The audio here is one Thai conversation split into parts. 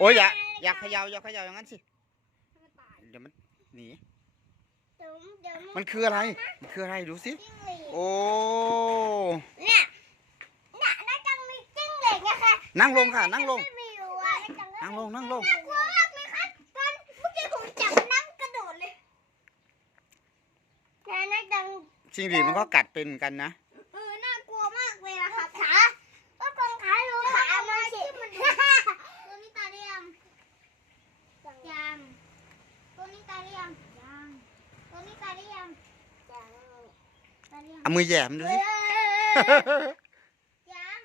โอ้ยอย่าอย่าเขย่าอย่าเขย่าอย่างนั้นสิเดี๋ยวมันหนีเดี๋ยวเดี๋ยวมันคืออะไร มันคืออะไรดูสิจิ้งเหลนโอ้เนี่ยเนี่ยน่าจะมีจิ้งเหลนนะคะนั่งลงค่ะ นั่งลงไม่มีอยู่อะนั่งลงนั่งลง น่ากลัวมากเลยครับตอนเมื่อกี้ผมจับน้ำกระโดดเลยนายน่าจะ จริงดิมันก็กัดเป็นเหมือนกันนะเออน่ากลัวมากเลยอะค่ะขาก็กองขารู้ขามาชิมันตัวนี้ตาเรียมยามตัวนี้ตาเรียมยามตัวนี้ตาเรียมยามตาเรียมเอามือแหย่มนดูสิยาม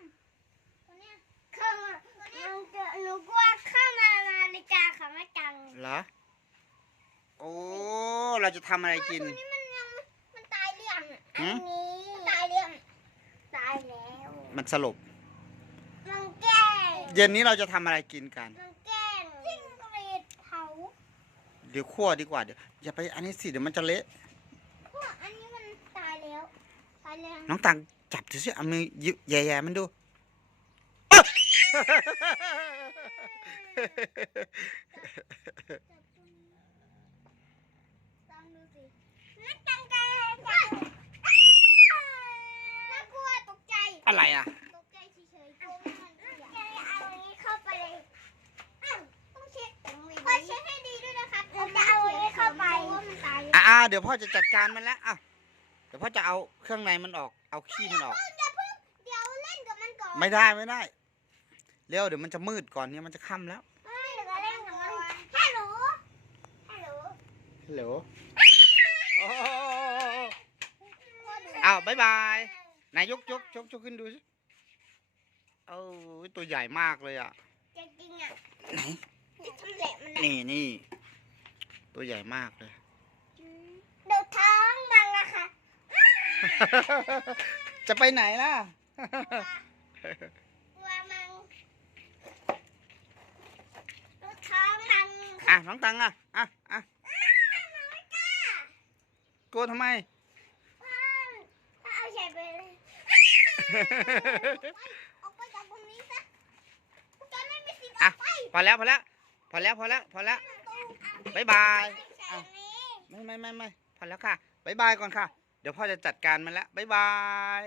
ตัวเนี้ยเข้ามามันจะหนูกลัวเข้ามานาฬิกาค่ะแม่จังเหรอโอ้เราจะทำอะไรกินตัวนี้มันยังมันตายเรียม อะหือันมนี้ตายเรียมตายแล้วมันสลบ มันแกล้งเย็นนี้เราจะทำอะไรกินกัน มันแกล้งจิ้งหรีดเผาเดี๋ยวคั่วดีกว่าเดี๋ยวอย่าไปอันนี้สิเดี๋ยวมันจะเละ พวกอันนี้มันตายแล้วตายแล้วน้องตังจับดูสิเอามือยึแย่ๆมันดูลองดูสินักจังใจจังน่ากลัวตกใจ อะไรอะตกใจเฉยๆกลัวมันขยะเอาอันนี้เข้าไปเลยอ้าวต้องเช็ดขอเช็ดให้ดีด้วยนะครับเราจะเอาอันนี้เข้าไปว่ามันตายแล้วอ่าเดี๋ยวพ่อจะจัดการมันแล้วอะเดี๋ยวพ่อจะเอาเครื่องในมันออก เอาขี้มันออก อย่าเพิ่งเดี๋ยวเล่นกับมันก่อนไม่ได้ไม่ได้เร็วเดี๋ยวมันจะมืดก่อนเนี่ยมันจะค่ำแล้วไม่เดี๋ยวเล่นกับมันฮัลโหลฮัลโหลฮัลโหลโอ้อ้าวบายบาย นายยกยกยกยกขึ้นดูสิเอ้าตัวใหญ่มากเลยอะจริงๆอะไหนจะทำแหละมันนะนี่นี่ตัวใหญ่มากเลยเดี๋ยวท้องมันนะคะจะไปไหนล่ะ กลัวมันเดี๋ยวท้องมันอะน้องตังอะอะอะมันไม่กล้ากลัวทำไม ว้าวเอาใหญ่ไปเลย ออกไปจากตรงนี้ซะพวกแกไม่มีสิทธิ์ออกไปพอแล้วพอแล้วพอแล้วพอแล้วพอแล้วบายบายไม่ไม่ไม่ไม่พอแล้วค่ะบายบายก่อนค่ะ เดี๋ยวพ่อจะจัดการมันแล้วบายบาย